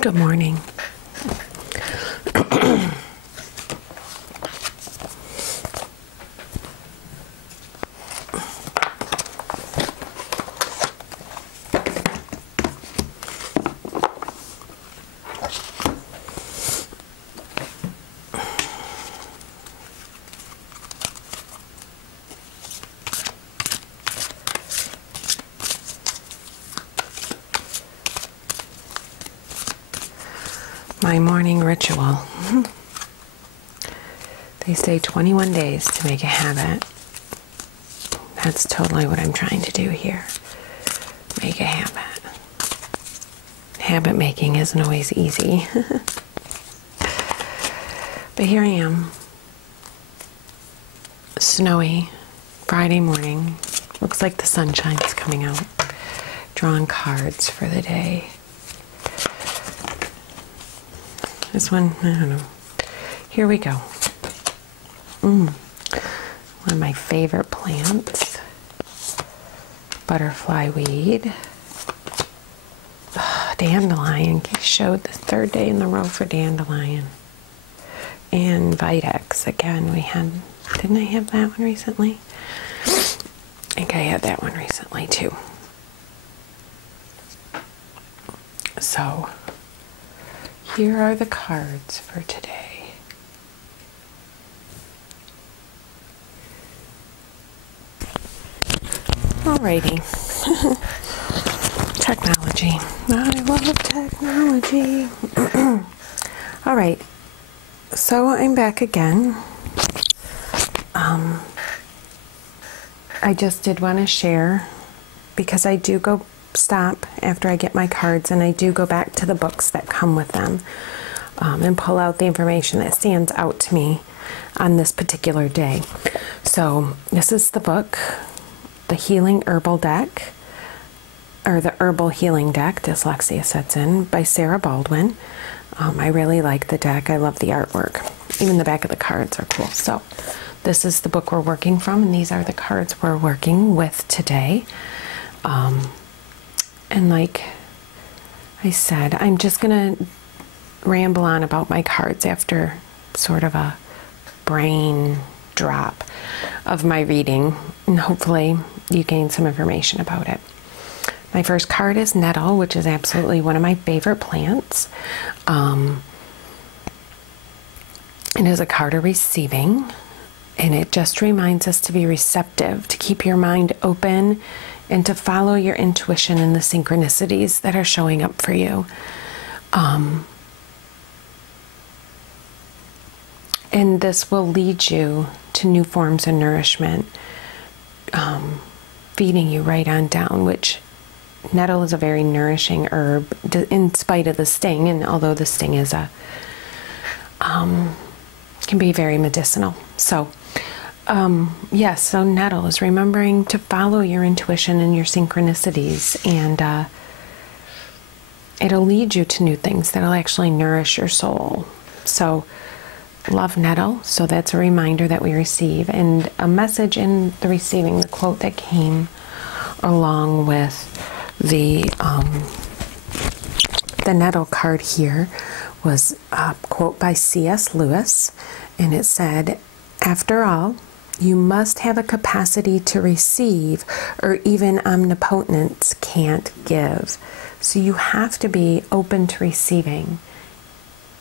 Good morning. My morning ritual. They say 21 days to make a habit. That's totally what I'm trying to do here. Make a habit. Habit making isn't always easy. But here I am. Snowy Friday morning. Looks like the sunshine's coming out. Drawing cards for the day. This one, I don't know. Here we go. One of my favorite plants. Butterfly weed. Dandelion. Showed the third day in the row for dandelion. And Vitex. Again, we had, didn't I have that one recently? I think I had that one recently too. So, here are the cards for today. Alrighty. Technology. I love technology. Alright. So I'm back again. I just did want to share because I do go stop after I get my cards and I do go back to the books that come with them and pull out the information that stands out to me on this particular day. So this is the book, The Healing Herbal Deck, or the Herbal Healing Deck, Dyslexia Sets In, by Sarah Baldwin. I really like the deck. I love the artwork. Even the back of the cards are cool. So this is the book we're working from, and these are the cards we're working with today. And like I said, I'm just going to ramble on about my cards after sort of a brain drop of my reading, and hopefully you gain some information about it. My first card is nettle, which is absolutely one of my favorite plants. It is a card of receiving, and it just reminds us to be receptive, to keep your mind open, and to follow your intuition and the synchronicities that are showing up for you. And this will lead you to new forms of nourishment, feeding you right on down, which nettle is a very nourishing herb in spite of the sting, and although the sting is can be very medicinal. So yes, so nettle is remembering to follow your intuition and your synchronicities, and it'll lead you to new things that'll actually nourish your soul. So love nettle. So that's a reminder that we receive, and a message in the receiving, the quote that came along with the nettle card here was a quote by C.S. Lewis, and it said, "After all, you must have a capacity to receive, or even omnipotence can't give." So you have to be open to receiving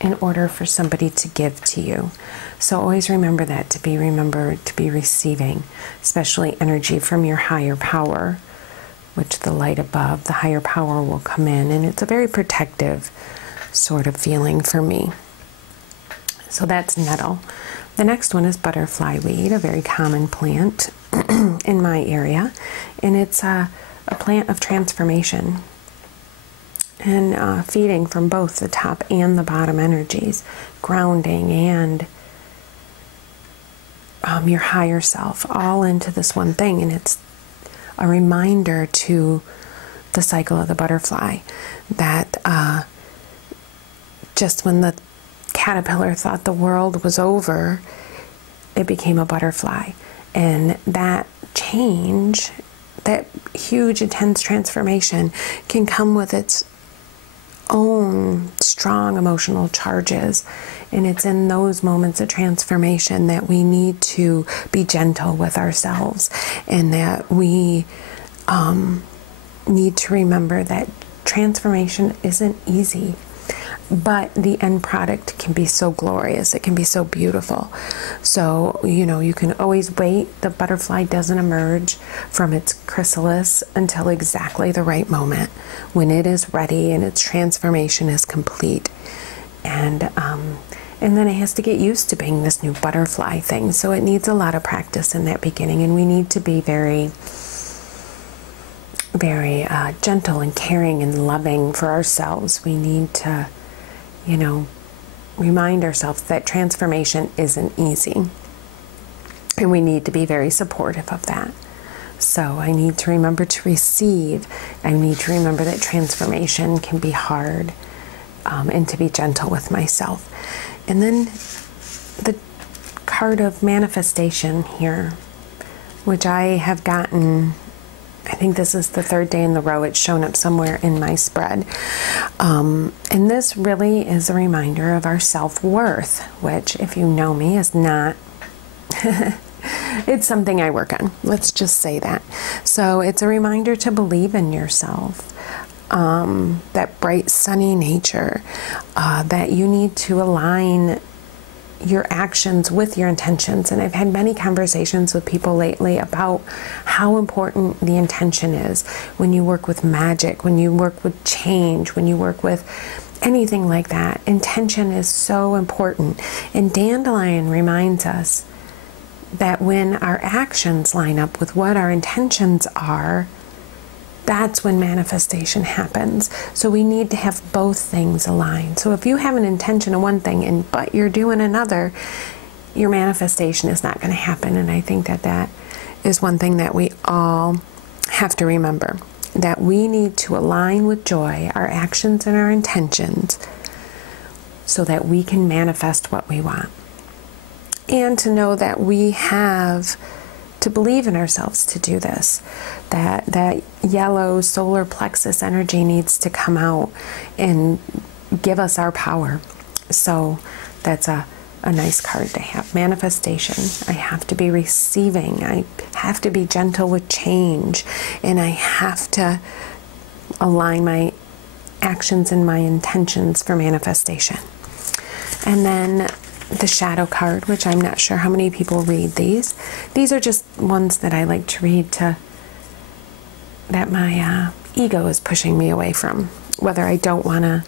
in order for somebody to give to you. So always remember that, to be receiving, especially energy from your higher power, which the light above, the higher power, will come in, and it's a very protective sort of feeling for me. So that's nettle. The next one is butterfly weed, a very common plant in my area, and it's a plant of transformation and feeding from both the top and the bottom energies, grounding and your higher self all into this one thing. And it's a reminder to the cycle of the butterfly that just when the caterpillar thought the world was over, it became a butterfly. And that change, that huge intense transformation, can come with its own strong emotional charges. And it's in those moments of transformation that we need to be gentle with ourselves, and that we need to remember that transformation isn't easy, but the end product can be so glorious. It can be so beautiful. So, you can always wait. The butterfly doesn't emerge from its chrysalis until exactly the right moment, when it is ready and its transformation is complete. And then it has to get used to being this new butterfly thing. So it needs a lot of practice in that beginning, and we need to be very gentle and caring and loving for ourselves. We need to, remind ourselves that transformation isn't easy. And we need to be very supportive of that. So I need to remember to receive. I need to remember that transformation can be hard, and to be gentle with myself. And then the card of manifestation here, which I have gotten, I think this is the third day in the row it's shown up somewhere in my spread. And this really is a reminder of our self-worth, which, if you know me, is not, it's something I work on. Let's just say that. So it's a reminder to believe in yourself, that bright, sunny nature, that you need to align your actions with your intentions. And I've had many conversations with people lately about how important the intention is when you work with magic, when you work with change, when you work with anything like that. Intention is so important. And Dandelion reminds us that when our actions line up with what our intentions are, that's when manifestation happens. So we need to have both things aligned. So if you have an intention of one thing but you're doing another, your manifestation is not going to happen. And I think that is one thing that we all have to remember, that we need to align with joy our actions and our intentions so that we can manifest what we want. And to know that we have to believe in ourselves to do this, that yellow solar plexus energy needs to come out and give us our power. So that's a nice card to have. Manifestation. I have to be receiving. I have to be gentle with change. And I have to align my actions and my intentions for manifestation. And then the shadow card, which I'm not sure how many people read these. These are just ones that I like to read that my ego is pushing me away from, whether I don't want to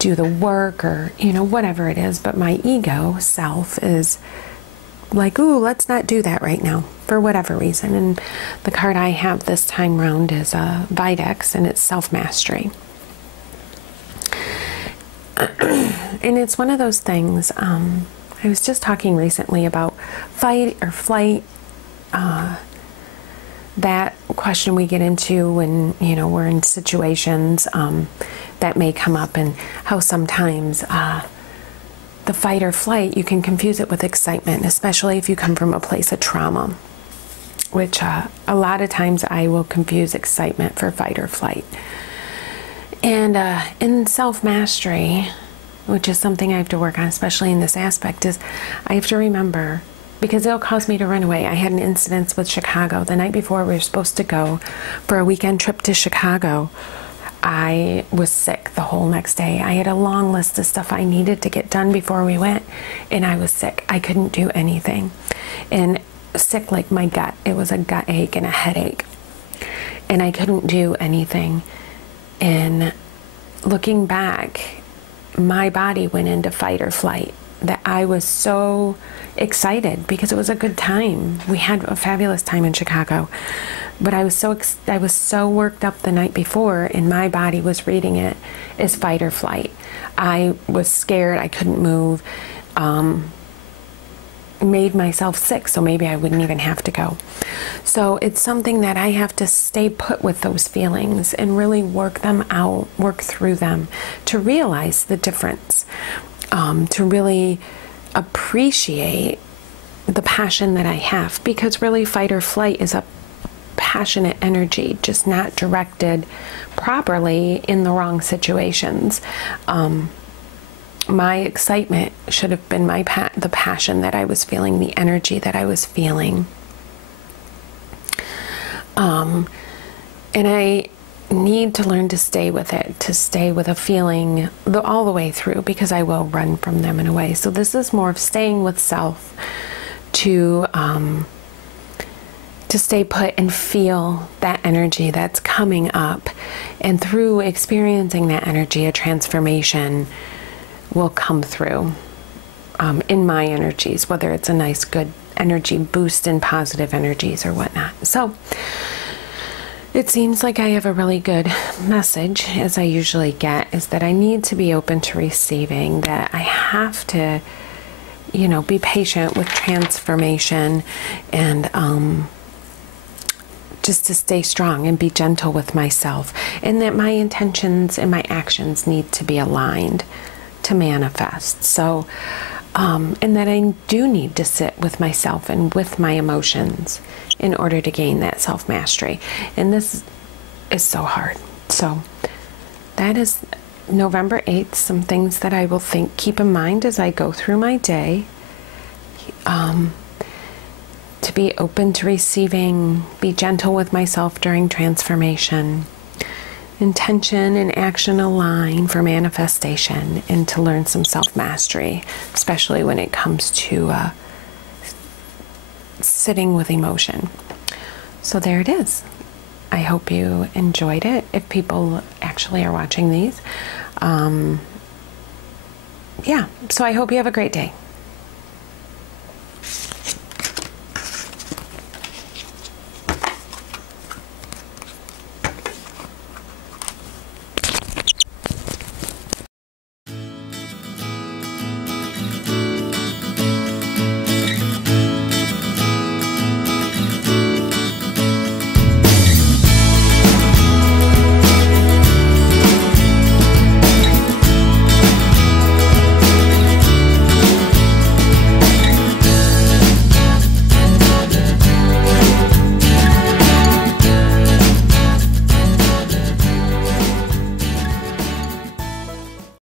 do the work or, whatever it is. But my ego self is like, ooh, let's not do that right now for whatever reason. And the card I have this time round is Videx, and it's self-mastery. And it's one of those things, I was just talking recently about fight or flight, that question we get into when, we're in situations that may come up, and how sometimes the fight or flight, you can confuse it with excitement, especially if you come from a place of trauma, which a lot of times I will confuse excitement for fight or flight. And in self-mastery, which is something I have to work on, especially in this aspect, is I have to remember, because it'll cause me to run away. I had an incident with Chicago. The night before we were supposed to go for a weekend trip to Chicago, I was sick the whole next day. I had a long list of stuff I needed to get done before we went, and I was sick. I couldn't do anything. And sick like my gut. It was a gut ache and a headache. And I couldn't do anything. And looking back, my body went into fight or flight. That I was so excited because it was a good time. We had a fabulous time in Chicago, but I was so worked up the night before, and my body was reading it as fight or flight. I was scared. I couldn't move. Made myself sick, so maybe I wouldn't even have to go. So it's something that I have to stay put with those feelings and really work them out, work through them to realize the difference, to really appreciate the passion that I have, because really fight or flight is a passionate energy, just not directed properly in the wrong situations. my excitement should have been the passion that I was feeling, the energy that I was feeling. And I need to learn to stay with it, to stay with a feeling all the way through, because I will run from them in a way. So this is more of staying with self, to stay put and feel that energy that's coming up. And through experiencing that energy, a transformation will come through in my energies, whether it's a nice, good energy boost and positive energies or whatnot. So it seems like I have a really good message, as I usually get, is that I need to be open to receiving, that I have to, be patient with transformation, and just to stay strong and be gentle with myself, and that my intentions and my actions need to be aligned to manifest. So, and that I do need to sit with myself and with my emotions in order to gain that self-mastery. And this is so hard. So that is November 8th, some things that I will keep in mind as I go through my day. To be open to receiving, be gentle with myself during transformation, intention and action align for manifestation, and to learn some self-mastery, especially when it comes to sitting with emotion. So there it is. I hope you enjoyed it, if people actually are watching these. Yeah, so I hope you have a great day.